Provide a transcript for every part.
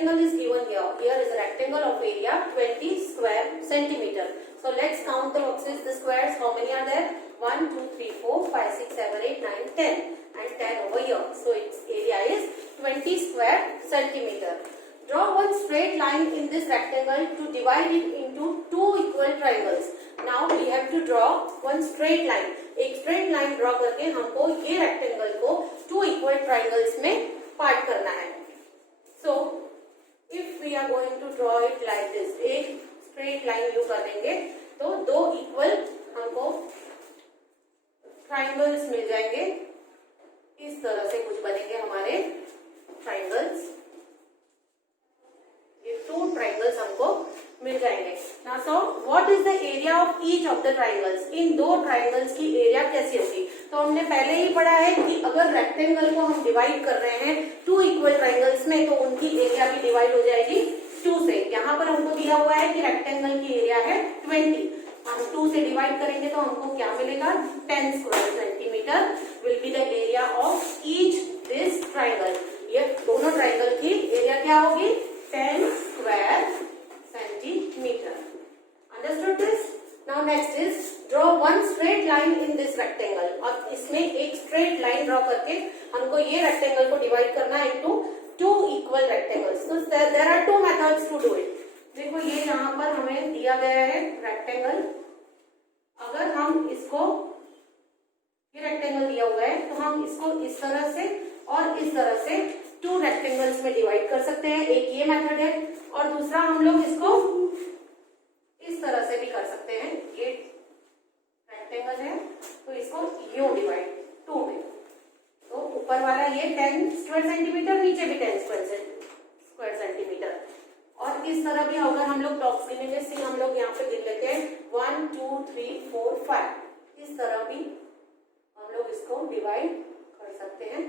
rectangle is given here. Here is a rectangle of area 20 square centimeter. So let's count the boxes, the squares. How many are there? 1, 2, 3, 4, 5, 6, 7, 8, 9, 10, and 10 over here. So its area is 20 square centimeter. Draw one straight line in this rectangle to divide it into two equal triangles. Now we have to draw one straight line. एक straight line draw करके हमको ये rectangle को two equal triangles में part करना है. So if we are going to draw it like this, एक straight line you कर देंगे तो दो equal हमको triangles मिल जाएंगे. इस तरह से कुछ बनेंगे हमारे triangles. Two triangles हमको मिल जाएंगे. Now so what is the area of each of the triangles? इन दो triangles की area कैसी होगी? तो हमने पहले ही पढ़ा है कि अगर rectangle को हम divide कर रहे हैं two equal triangles में तो उनकी area भी divide हो जाएगी 2 से. यहाँ पर हमको दिया हुआ है कि rectangle की area है 20. हम 2 से divide करेंगे तो हमको क्या मिलेगा? 10 square centimeter will be the area of each this triangle. ये दोनों triangle की area क्या होगी? 10 square centimeter. Understood this? Now next is draw one straight line in this rectangle. अब इसमें एक straight line draw करके हमको ये rectangle को divide करना है into two equal rectangles. So there are two methods to do it. देखो ये यहाँ पर हमें दिया गया है rectangle. अगर हम इसको ये rectangle दिया हुआ है तो हम इसको इस तरह से और इस तरह से टू रेक्टेंगल्स में डिवाइड कर सकते हैं. एक ये मेथड है और दूसरा हम लोग इसको इस तरह से भी कर सकते हैं. ये रेक्टेंगल है तो इसको यूं डिवाइड 2 में. तो ऊपर वाला ये 10 स्क्वायर सेंटीमीटर, नीचे भी 10 स्क्वायर सेंटीमीटर. और इस तरह भी अगर हम लोग ब्लॉक्स गिनेंगे, सी हम लोग यहाँ पे गिन लेते हैं 1, 2, 3, 4, 5. इस तरह भी हम लोग इसको डिवाइड कर सकते हैं.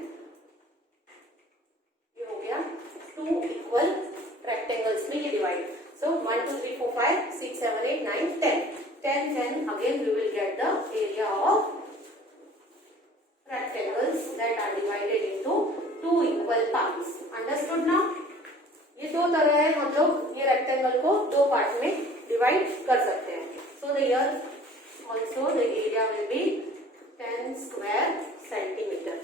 हो गया टू इक्वल रेक्टेंगल्स में ये divide. So 1, 2, 3, 4, 5, 6, 7, 8, 9, 10. 10 again we will get the area of rectangles that are divided into two equal parts. Understood now? ये दो तरह है, हम लोग ये रेक्टेंगल को दो पार्ट में डिवाइड कर सकते हैं. So here also the area will be 10 square centimetre.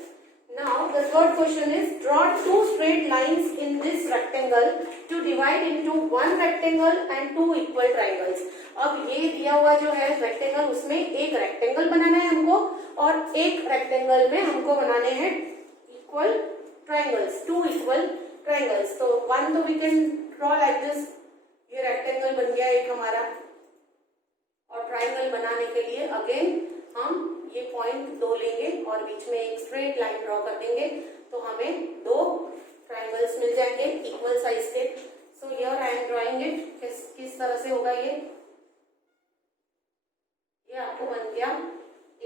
Now the third question is draw two straight lines in this rectangle to divide into one rectangle and two equal triangles. अब ये दिया हुआ जो है rectangle, उसमें एक rectangle बनाना है हमको और एक rectangle में हमको बनाने हैं equal triangles, two equal triangles. तो one तो we can draw like this. ये rectangle बन गया एक हमारा. और triangle बनाने के लिए again हम ये पॉइंट 2 लेंगे और बीच में एक स्ट्रेट लाइन ड्रॉ कर देंगे तो हमें दो ट्रायंगल्स मिल जाएंगे इक्वल साइज के. So here I am drawing it. किस तरह से होगा ये आपको बन गया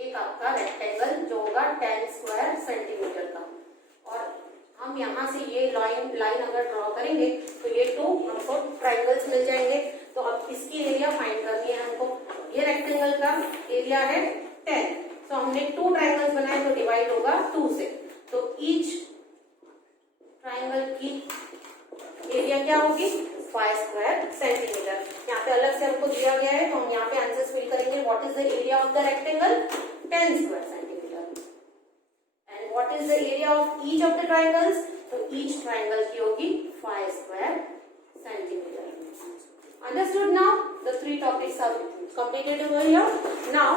एक आपका रेक्टेंगल जो होगा 10 स्क्वायर सेंटीमीटर का. और हम यहाँ से ये लाइन अगर ड्रॉ करेंगे तो ये टू हमको ट्रायंगल्स मिल जाएंगे. तो अब इसकी एरिया फाइंड करनी है हमको. ये रेक्टेंगल का एरिया है 10. तो हमने टू ट्रायंगल्स बनाए तो डिवाइड होगा 2 से. तो ईच ट्रायंगल की एरिया क्या होगी? 5 स्क्वायर सेंटीमीटर. यहाँ पे अलग से हमको दिया गया है तो हम यहाँ पे आंसर्स फिल करेंगे. What is the area of the rectangle? 10 square centimetre. And what is the area of each of the triangles? तो ईच ट्रायंगल की होगी 5 square centimetre. Understood now? The 3 topics are completed over here. Now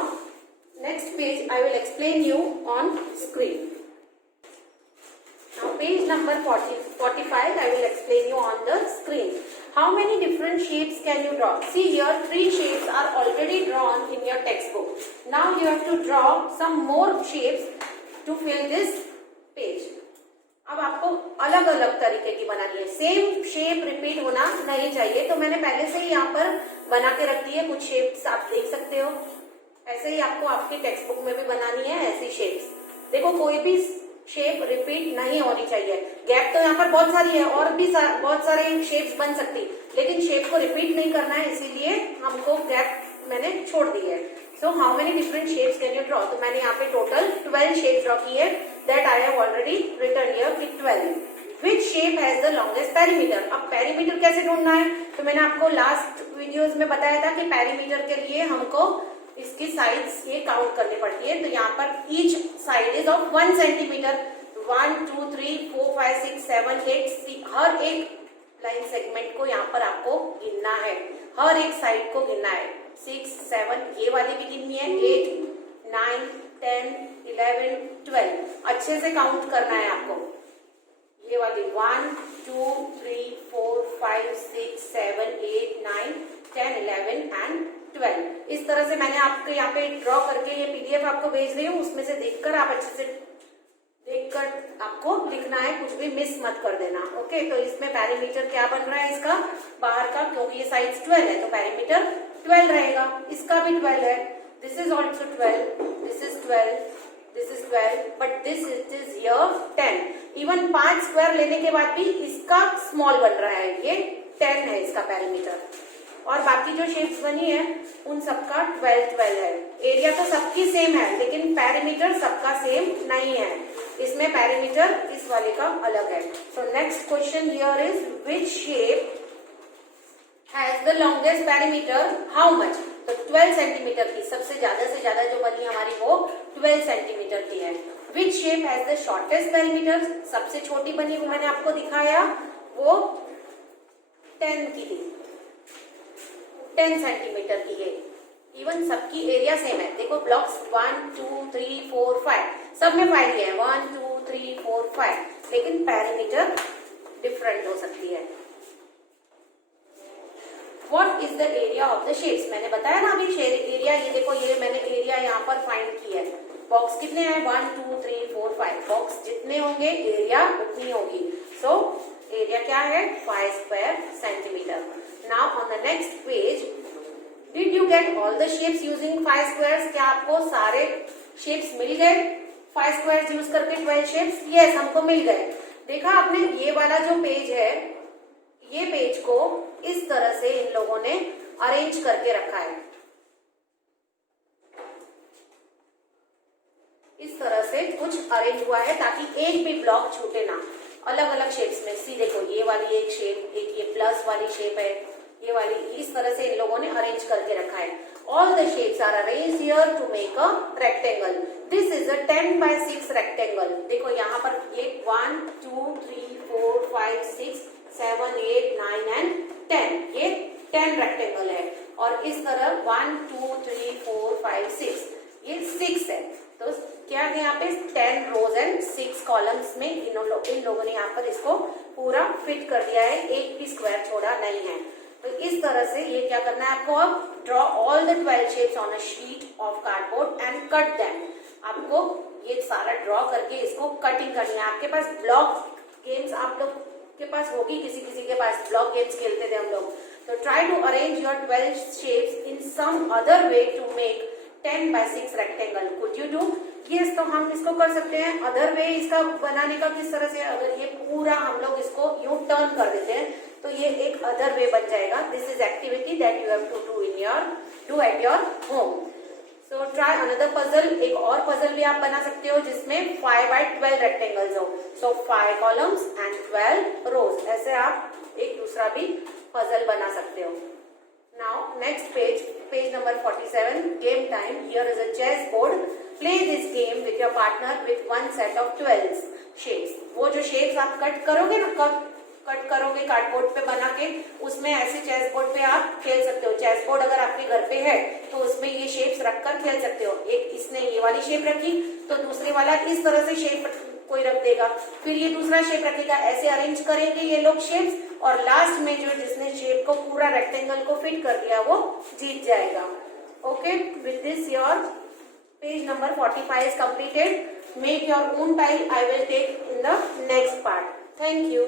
next page I will explain you on screen. Now page number 45 I will explain you on the screen. How many different shapes can you draw? See here 3 shapes are already drawn in your textbook. Now you have to draw some more shapes to fill this page. अब आपको अलग अलग तरीके की बनानी है. Same shape repeat होना नहीं चाहिए. तो मैंने पहले से ही यहाँ पर बना के रख दी है. कुछ शेप्स आप देख सकते हो. ऐसे ही आपको आपकी टेक्स्ट बुक में भी बनानी है ऐसी शेप्स. देखो कोई भी शेप रिपीट नहीं होनी चाहिए. गैप तो यहाँ पर बहुत सारी है और भी बहुत सारे शेप्स बन सकती, लेकिन शेप को रिपीट नहीं करना है, इसीलिए हमको गैप मैंने छोड़ दी है. So how many different shapes can you draw? तो मैंने यहाँ पे टोटल 12 शेप्स ड्रॉ की है. That I have already written here with 12. Which shape has the longest perimeter. अब पेरीमीटर कैसे ढूंढना है, तो मैंने आपको लास्ट वीडियोस में बताया था कि पेरीमीटर के लिए हमको इसकी साइड्स ये काउंट करनी पड़ती है। तो यहाँ पर each side is of 1 centimetre. 1 2 3 4 5 6 7 8 हर एक लाइन सेगमेंट को यहाँ पर आपको गिनना है, हर एक साइड को गिनना है। 6 7 ये वाली भी गिननी है, 8 9 10 11 12 अच्छे से काउंट करना है आपको। ये वाली 1 2 3 4 5 6 7 8 9 10 11 एंड 12। इस तरह से मैंने आपको यहाँ पे ड्रॉ करके ये पीडीएफ आपको भेज रही हूँ, उसमें से देखकर आप अच्छे से देखकर आपको लिखना है, कुछ भी मिस मत कर देना। ओके, तो इसमें पेरीमीटर क्या बन रहा है इसका बाहर का, क्योंकि ये साइड 12 है तो पेरीमीटर 12 रहेगा। इसका भी 12 है, this is also 12, this is 12, this is 12, but this is here 10। Even 5 square लेने के बाद भी इसका स्मॉल बन रहा है, ये 10 है इसका पेरीमीटर। और बाकी जो शेप्स बनी है उन सबका 12 12 है। एरिया तो सबकी सेम है लेकिन पेरीमीटर सबका सेम नहीं है, इसमें पेरीमीटर इस वाले का अलग है। So next question here is which shape has the longest perimeter, how much. तो 12 सेंटीमीटर की सबसे ज्यादा से ज्यादा जो बनी हमारी वो 12 सेंटीमीटर की है। विच shape has the shortest perimeter, सबसे छोटी बनी वो मैंने आपको दिखाया, वो 10 की थी, 10 सेंटीमीटर की है। इवन सबकी एरिया सेम है, देखो ब्लॉक्स 1 2 3 4 5 सब में 5 है, 1 2 3 4 5, लेकिन पेरीमीटर डिफरेंट हो सकती है। What is the area of the shapes, मैंने बताया ना अभी एरिया, ये देखो ये मैंने एरिया यहाँ पर फाइंड की है। बॉक्स कितने हैं 1 2 3 4 5, बॉक्स जितने होंगे एरिया उतनी होगी। सो एरिया क्या है 5 square centimetre. Now on the next page, did you get all the shapes using 5 squares, क्या आपको सारे शेप्स मिल गए 5 स्क्वायर्स यूज करके 12 शेप्स? यस, हमको मिल गए। देखा आपने ये वाला जो पेज है, ये पेज को इस तरह से इन लोगों ने अरेंज करके रखा है, इस तरह से कुछ अरेंज हुआ है ताकि एक भी ब्लॉक छूटे ना। अलग अलग शेप्स में, सी देखो ये वाली एक शेप, एक ये प्लस वाली शेप है, ये वाली, इस तरह से इन लोगों ने अरेंज करके रखा है। All the shapes are arranged here to make a rectangle. This is a 10 by 6 rectangle. देखो यहाँ पर ये 1 2 3 4 5 6 7 8 9 एंड 10, ये 10 रेक्टेंगल है। और इस तरह 1 2 3 4 5 6, ये 6 है। तो क्या है यहाँ पे 10 रोज एंड 6 कॉलम्स में इन लोगों ने यहाँ पर इसको पूरा फिट कर दिया है, एक भी स्क्वायर छोड़ा नहीं है। तो इस तरह से ये क्या करना है आपको, अब draw all the 12 shapes on a sheet of cardboard and cut them. आपको ये सारा ड्रॉ करके इसको कटिंग करनी है। आपके पास ब्लॉक गेम्स आप लोग के पास होगी, किसी किसी के पास ब्लॉक गेम्स खेलते थे हम लोग। तो try to arrange your 12 shapes in some other way to make 10 by 6 rectangle. Could you do? Yes, तो हम इसको कर सकते हैं अदर वे इसका बनाने का। किस तरह से, अगर ये पूरा हम लोग इसको यूं टर्न कर देते हैं तो ये एक अदर वे बन जाएगा। This is activity that you have to do at your home. So try another puzzle. एक और पजल भी आप बना सकते हो जिसमें 5 by 12 रेक्टेंगल्स हो। सो 5 कॉलम्स एंड 12 रोज, ऐसे आप एक दूसरा भी पजल बना सकते हो। Now next page, page number 47, game time. Here is a chess board. Play this game with your partner with one set of 12 shapes. वो जो shapes आप कट करोगे ना, कट करोगे कार्डबोर्ड पे बना के, उसमें ऐसे चेस बोर्ड पे आप खेल सकते हो। चेस बोर्ड अगर आपके घर पे है तो उसमें ये शेप्स रखकर खेल सकते हो। एक इसने ये वाली शेप रखी तो दूसरे वाला इस तरह से शेप कोई रख देगा, फिर ये दूसरा शेप रखेगा, ऐसे अरेंज करेंगे ये लोग शेप्स, और लास्ट में जो जिसने शेप को पूरा रेक्टेंगल को फिट कर दिया वो जीत जाएगा। Okay, with this your page number 45 is completed. Make your own tile. I will take in the next part. Thank you.